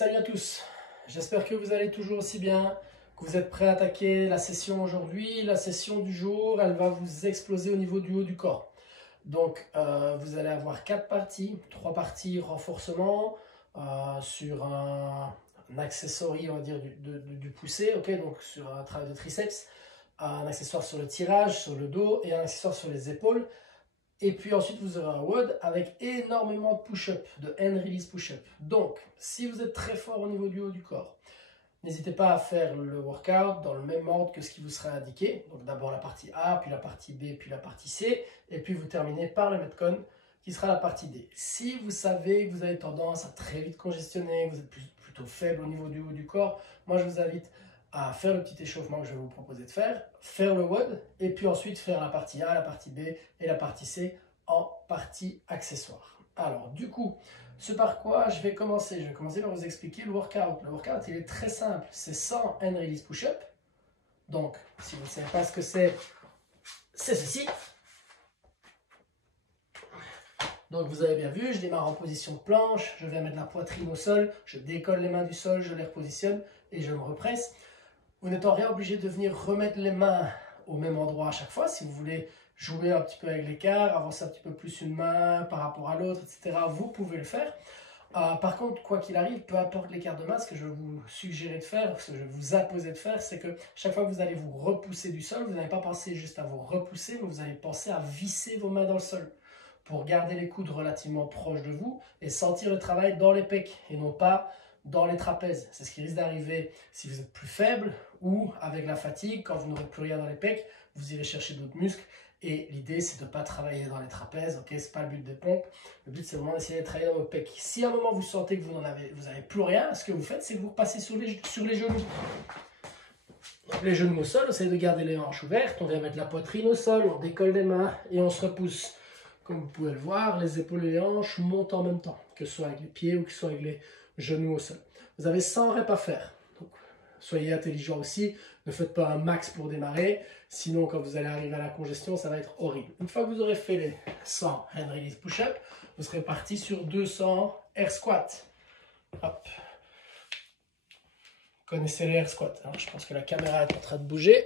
Salut à tous, j'espère que vous allez toujours aussi bien, que vous êtes prêts à attaquer la session aujourd'hui. La session du jour, elle va vous exploser au niveau du haut du corps. Donc vous allez avoir 4 parties, 3 parties renforcement sur un accessoire, on va dire, du poussé, ok, donc sur un travail de triceps, un accessoire sur le tirage, sur le dos et un accessoire sur les épaules. Et puis ensuite, vous aurez un WOD avec énormément de push-up, de hand release push-up. Donc, si vous êtes très fort au niveau du haut du corps, n'hésitez pas à faire le workout dans le même ordre que ce qui vous sera indiqué. Donc d'abord la partie A, puis la partie B, puis la partie C. Et puis vous terminez par le Metcon, qui sera la partie D. Si vous savez que vous avez tendance à très vite congestionner, que vous êtes plutôt faible au niveau du haut du corps, moi je vous invite à faire le petit échauffement que je vais vous proposer de faire le WOD, et puis ensuite faire la partie A, la partie B et la partie C en partie accessoire. Alors du coup, ce par quoi je vais commencer par vous expliquer le workout. Le workout, il est très simple, c'est 100 hand release push-up. Donc, si vous ne savez pas ce que c'est ceci. Donc vous avez bien vu, je démarre en position de planche, je viens mettre la poitrine au sol, je décolle les mains du sol, je les repositionne et je me represse. Vous n'êtes en rien obligé de venir remettre les mains au même endroit à chaque fois. Si vous voulez jouer un petit peu avec l'écart, avancer un petit peu plus une main par rapport à l'autre, etc., vous pouvez le faire. Par contre, quoi qu'il arrive, peu importe l'écart de main, ce que je vais vous suggérer de faire, ce que je vais vous imposer de faire, c'est que chaque fois que vous allez vous repousser du sol, vous n'allez pas penser juste à vous repousser, mais vous allez penser à visser vos mains dans le sol pour garder les coudes relativement proches de vous et sentir le travail dans les pecs et non pas dans les trapèzes. C'est ce qui risque d'arriver si vous êtes plus faible ou avec la fatigue, quand vous n'aurez plus rien dans les pecs, vous irez chercher d'autres muscles. Et l'idée, c'est de ne pas travailler dans les trapèzes, ok? Ce n'est pas le but des pompes. Le but, c'est vraiment d'essayer de travailler dans vos pecs. Si à un moment, vous sentez que vous n'avez plus rien, ce que vous faites, c'est que vous repassez sur les genoux. Donc, les genoux au sol, on essaie de garder les hanches ouvertes, on vient mettre la poitrine au sol, on décolle les mains et on se repousse. Comme vous pouvez le voir, les épaules et les hanches montent en même temps, que ce soit avec les pieds ou que ce soit avec les genoux au sol. Vous avez 100 reps à faire. Donc, soyez intelligent aussi, ne faites pas un max pour démarrer, sinon quand vous allez arriver à la congestion, ça va être horrible. Une fois que vous aurez fait les 100 hand release push-up, vous serez parti sur 200 air squat. Hop. Vous connaissez les air squats. Alors, je pense que la caméra est en train de bouger,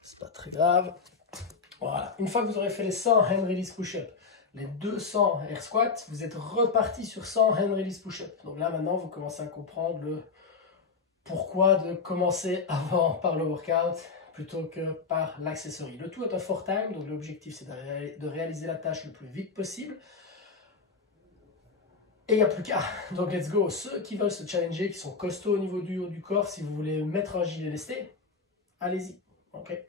c'est pas très grave. Voilà. Une fois que vous aurez fait les 100 hand release push-up, les 200 air squats, vous êtes reparti sur 100 hand release push-up. Donc là, maintenant, vous commencez à comprendre le pourquoi de commencer avant par le workout plutôt que par l'accessoire. Le tout est un fort time, donc l'objectif, c'est de réaliser la tâche le plus vite possible. Et il n'y a plus qu'à. Donc, let's go. Ceux qui veulent se challenger, qui sont costauds au niveau du haut du corps, si vous voulez mettre un gilet lesté, allez-y. Okay.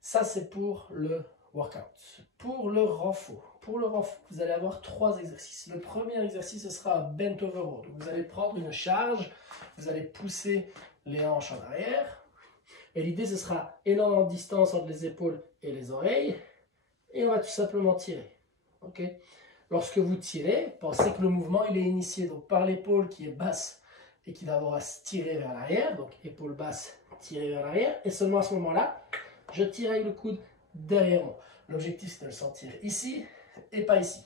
Ça, c'est pour le workout. Pour le renfort, vous allez avoir 3 exercices. Le premier exercice, ce sera bent over row. Donc, vous allez prendre une charge, vous allez pousser les hanches en arrière. Et l'idée, ce sera énormément de distance entre les épaules et les oreilles. Et on va tout simplement tirer. Okay. Lorsque vous tirez, pensez que le mouvement il est initié donc, par l'épaule qui est basse et qui va avoir à se tirer vers l'arrière. Donc, épaule basse, tirer vers l'arrière. Et seulement à ce moment-là, je tire avec le coude derrière moi. L'objectif, c'est de le sentir ici et pas ici.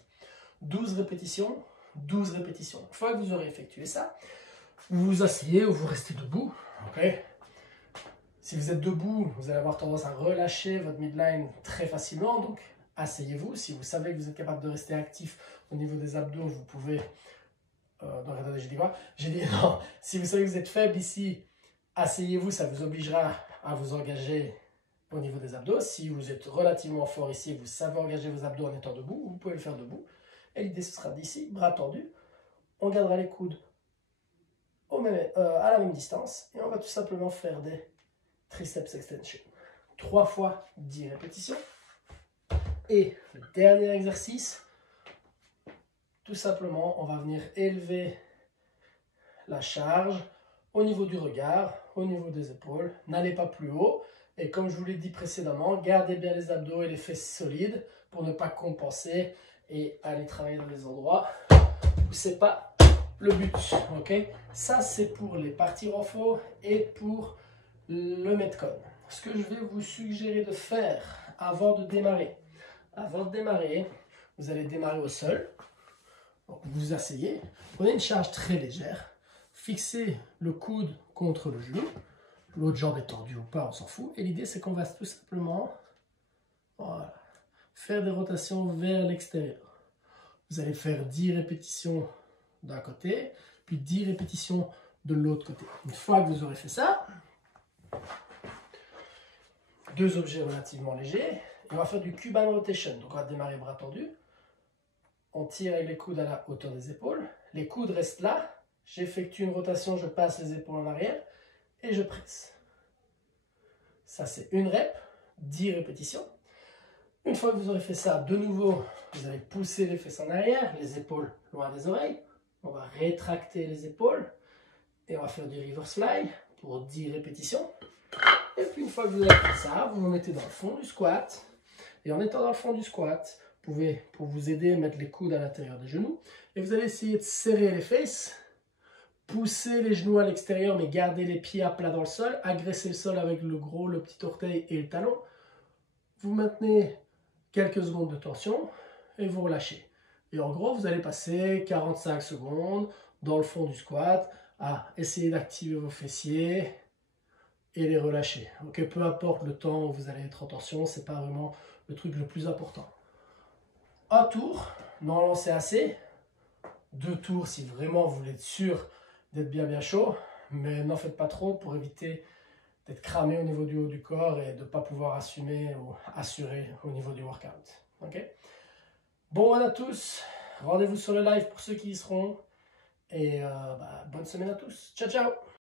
12 répétitions, 12 répétitions. Une fois que vous aurez effectué ça, vous vous asseyez ou vous restez debout. Okay. Si vous êtes debout, vous allez avoir tendance à relâcher votre midline très facilement. Donc, asseyez-vous. Si vous savez que vous êtes capable de rester actif au niveau des abdos, vous pouvez... donc, attendez, j'ai dit quoi? J'ai dit non. Si vous savez que vous êtes faible ici, asseyez-vous. Ça vous obligera à vous engager au niveau des abdos. Si vous êtes relativement fort ici, vous savez engager vos abdos en étant debout, vous pouvez le faire debout. Et l'idée, ce sera d'ici, bras tendus. On gardera les coudes à la même distance. Et on va tout simplement faire des triceps extension. 3 fois 10 répétitions. Et le dernier exercice, tout simplement, on va venir élever la charge au niveau du regard, au niveau des épaules. N'allez pas plus haut. Et comme je vous l'ai dit précédemment, gardez bien les abdos et les fesses solides pour ne pas compenser et aller travailler dans les endroits où ce n'est pas le but. Okay. Ça, c'est pour les parties renfort et pour le Metcon. Ce que je vais vous suggérer de faire avant de démarrer, vous allez démarrer au sol. Donc, vous vous asseyez, prenez une charge très légère, fixer le coude contre le genou. L'autre jambe est tendue ou pas, on s'en fout. Et l'idée, c'est qu'on va tout simplement voilà, faire des rotations vers l'extérieur. Vous allez faire 10 répétitions d'un côté, puis 10 répétitions de l'autre côté. Une fois que vous aurez fait ça, 2 objets relativement légers, et on va faire du Cuban rotation. Donc on va démarrer bras tendus. On tire avec les coudes à la hauteur des épaules. Les coudes restent là. J'effectue une rotation, je passe les épaules en arrière et je presse. Ça, c'est une rep, 10 répétitions. Une fois que vous aurez fait ça, de nouveau, vous allez pousser les fesses en arrière, les épaules loin des oreilles. On va rétracter les épaules et on va faire du reverse fly pour 10 répétitions. Et puis une fois que vous avez fait ça, vous vous mettez dans le fond du squat. Et en étant dans le fond du squat, vous pouvez, pour vous aider, mettre les coudes à l'intérieur des genoux. Et vous allez essayer de serrer les fesses, pousser les genoux à l'extérieur, mais garder les pieds à plat dans le sol, agresser le sol avec le gros, le petit orteil et le talon. Vous maintenez quelques secondes de tension et vous relâchez. Et en gros, vous allez passer 45 secondes dans le fond du squat à essayer d'activer vos fessiers et les relâcher. Ok, peu importe le temps où vous allez être en tension, c'est pas vraiment le truc le plus important. Un tour, normalement c'est assez. 2 tours si vraiment vous voulez être sûr d'être bien chaud, mais n'en faites pas trop pour éviter d'être cramé au niveau du haut du corps et de ne pas pouvoir assumer ou assurer au niveau du workout. Ok? Bon à tous, rendez-vous sur le live pour ceux qui y seront et bonne semaine à tous. Ciao ciao!